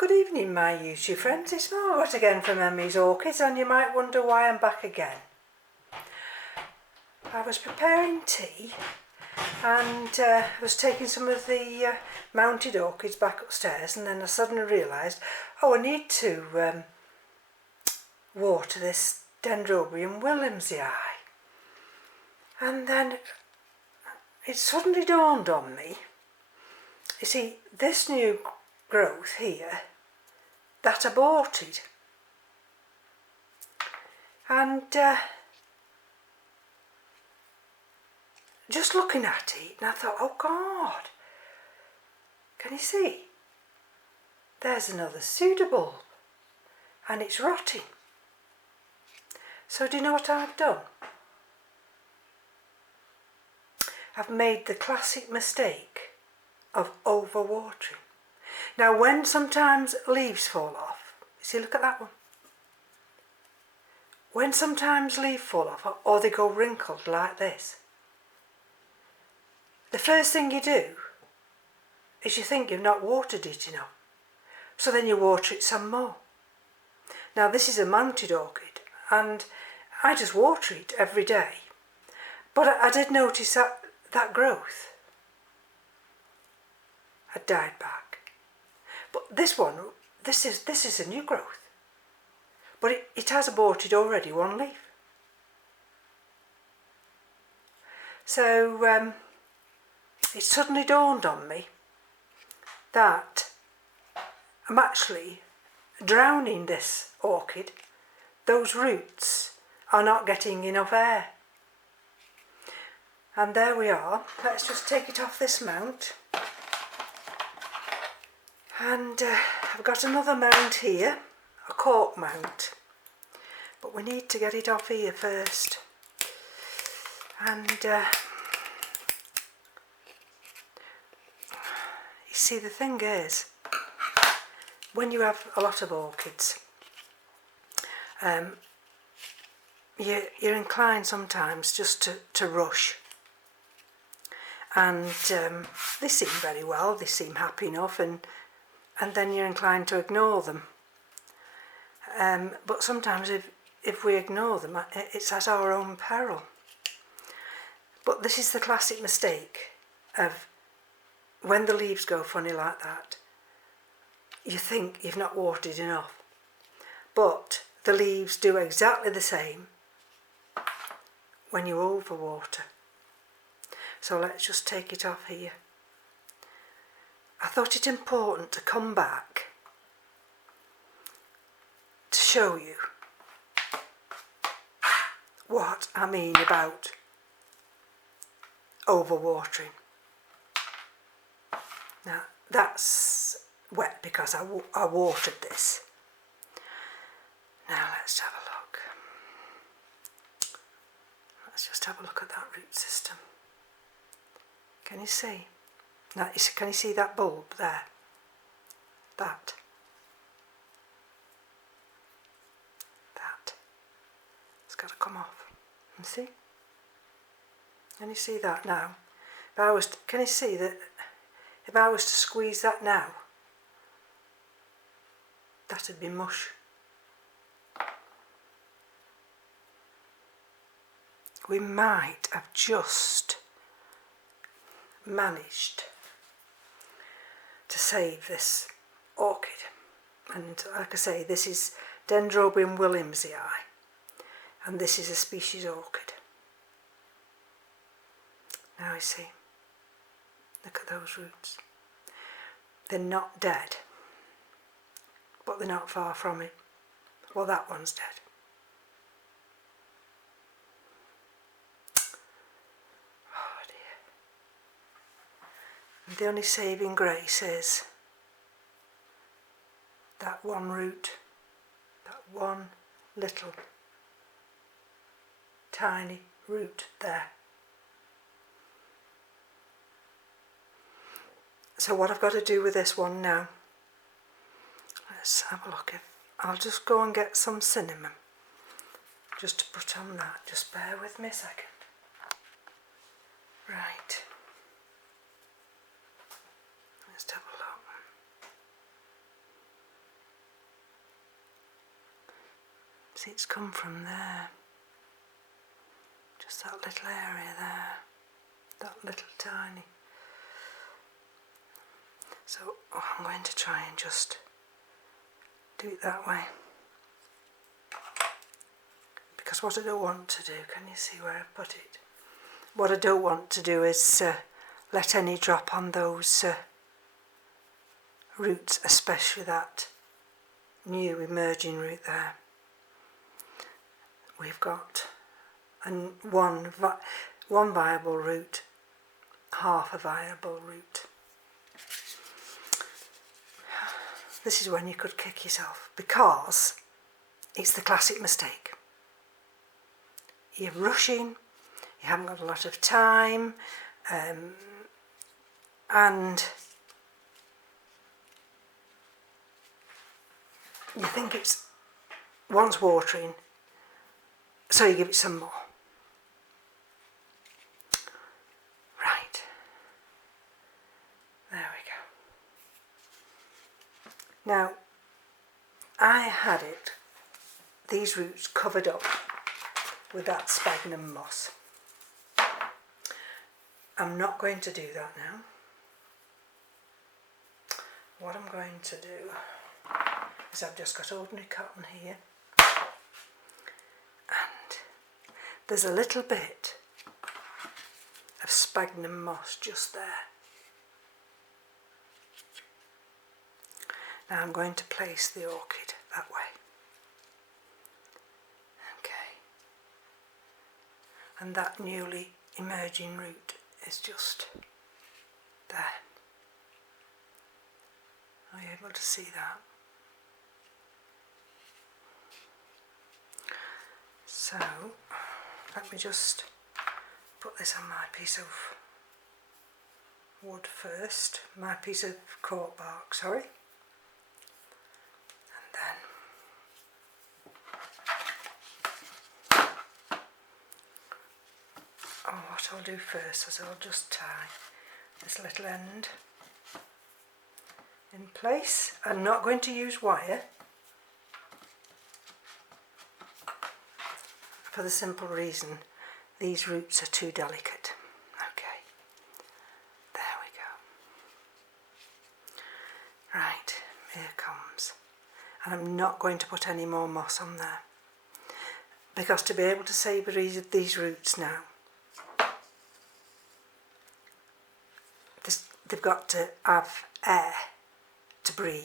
good evening my YouTube friends, it's Margaret again from M.E.s Orchids, and you might wonder why I'm back again. I was preparing tea and was taking some of the mounted orchids back upstairs, and then I suddenly realised, I need to water this Dendrobium Williamsii. And then it suddenly dawned on me, you see, this new growth here, that aborted. And just looking at it, and I thought, oh God, can you see? There's another pseudobulb, and it's rotting. So do you know what I've done? I've made the classic mistake of overwatering. Now when sometimes leaves fall off, you see, look at that one. When sometimes leaves fall off or they go wrinkled like this, the first thing you do is you think you've not watered it enough. So then you water it some more. Now this is a mounted orchid and I just water it every day. But I did notice that growth had died back. But this one, this is a new growth. But it has aborted already one leaf. So it suddenly dawned on me that I'm actually drowning this orchid. Those roots are not getting enough air. And there we are. Let's just take it off this mount. And I've got another mount here, a cork mount. But we need to get it off here first. And you see, the thing is, when you have a lot of orchids, you're inclined sometimes just to rush. And they seem very well, they seem happy enough, and then you're inclined to ignore them. But sometimes if we ignore them, it's at our own peril. But this is the classic mistake of when the leaves go funny like that, you think you've not watered enough. But the leaves do exactly the same when you overwater. So let's just take it off here. I thought it important to come back to show you what I mean about overwatering. Now that's wet because I watered this. Now let's have a look. Let's just have a look at that root system. Can you see? Now, can you see that bulb there? That. It's got to come off. You see? Can you see that now? Can you see that if I was to squeeze that now, that'd be mush. We might have just managed to save this orchid. And like I say, this is Dendrobium Williamsii, and this is a species orchid. Now you see, look at those roots. They're not dead, but they're not far from it. Well, that one's dead. The only saving grace is that one root, that one little tiny root there. So what I've got to do with this one now, let's have a look. I'll just go and get some cinnamon just to put on that. Just bear with me a second. Right. Let's have a look. See, it's come from there. Just that little area there. That little tiny. So I'm going to try and just do it that way. Because what I don't want to do, can you see where I've put it? What I don't want to do is let any drop on those roots, especially that new emerging root there. We've got one viable root, half a viable root. This is when you could kick yourself, because it's the classic mistake. You're rushing, you haven't got a lot of time, and you think it's wants watering, so you give it some more. Right, there we go. Now, I had these roots covered up with that sphagnum moss. I'm not going to do that now. What I'm going to do is I've just got ordinary cotton here, and there's a little bit of sphagnum moss just there. Now I'm going to place the orchid that way. Okay. And that newly emerging root is just there. Are you able to see that? So, let me just put this on my piece of wood first, my piece of cork bark, sorry. And then, what I'll do first is I'll just tie this little end in place. I'm not going to use wire, for the simple reason these roots are too delicate. Okay, there we go. Right, here comes. And I'm not going to put any more moss on there, because to be able to savour these roots now, they've got to have air to breathe,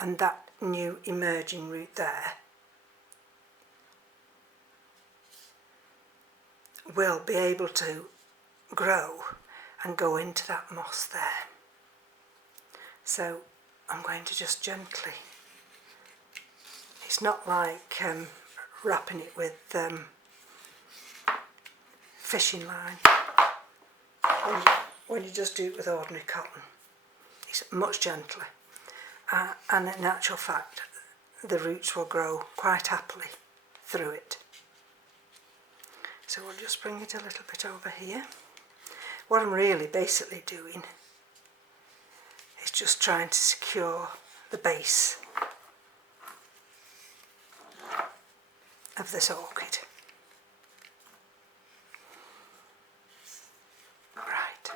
and that new emerging root there will be able to grow and go into that moss there. So I'm going to just gently, it's not like wrapping it with fishing line when you just do it with ordinary cotton. It's much gentler, and in actual fact the roots will grow quite happily through it. So we'll just bring it a little bit over here. What I'm really basically doing is just trying to secure the base of this orchid. Right.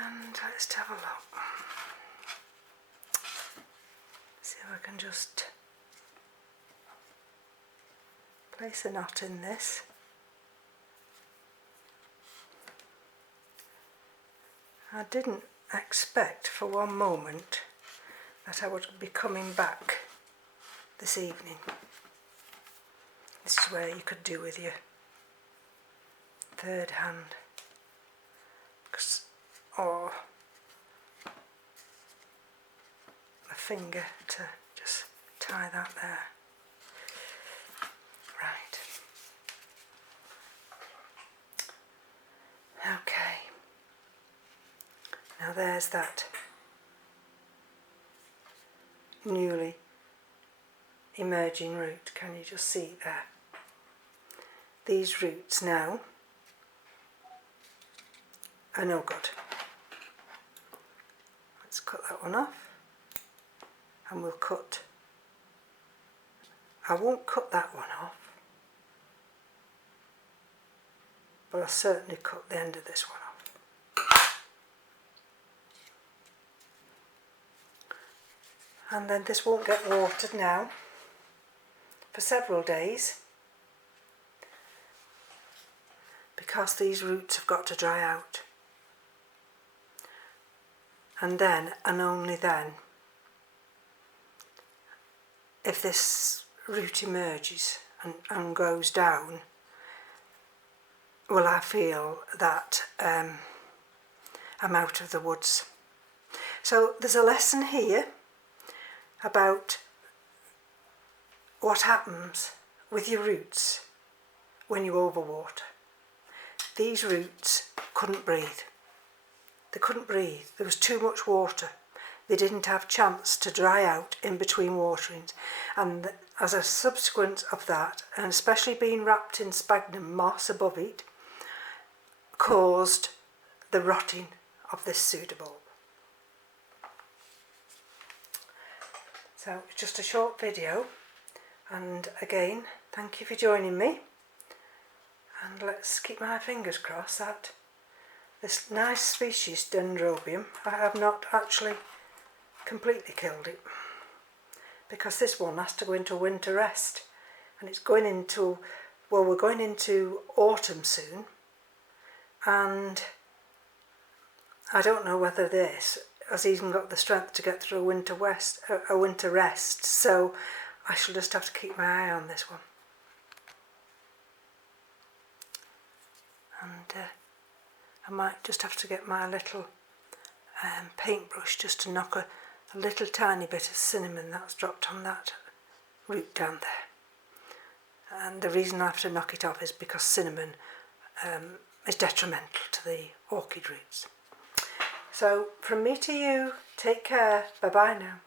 And let's have a look. See if I can just place a knot in this. I didn't expect for one moment that I would be coming back this evening. This is where you could do with your third hand, or a finger to just tie that there. Right. Okay. Now there's that newly emerging root. Can you just see it there? These roots now are no good. Let's cut that one off, and we'll cut, I won't cut that one off, but I'll certainly cut the end of this one off. And then this won't get watered now for several days, because these roots have got to dry out. And then, and only then, if this root emerges and goes down, will I feel that I'm out of the woods. So there's a lesson here about what happens with your roots when you overwater. These roots couldn't breathe. They couldn't breathe. There was too much water. They didn't have chance to dry out in between waterings. And as a subsequent of that, and especially being wrapped in sphagnum moss above it, caused the rotting of this pseudobulb. So it's just a short video, and again, thank you for joining me, and let's keep my fingers crossed that this nice species Dendrobium, I have not actually completely killed it, because this one has to go into winter rest, and it's going into, well, we're going into autumn soon, and I don't know whether this has even got the strength to get through a winter rest, so I shall just have to keep my eye on this one. And I might just have to get my little paintbrush just to knock a little tiny bit of cinnamon that's dropped on that root down there. And the reason I have to knock it off is because cinnamon is detrimental to the orchid roots. So from me to you, take care, bye bye now.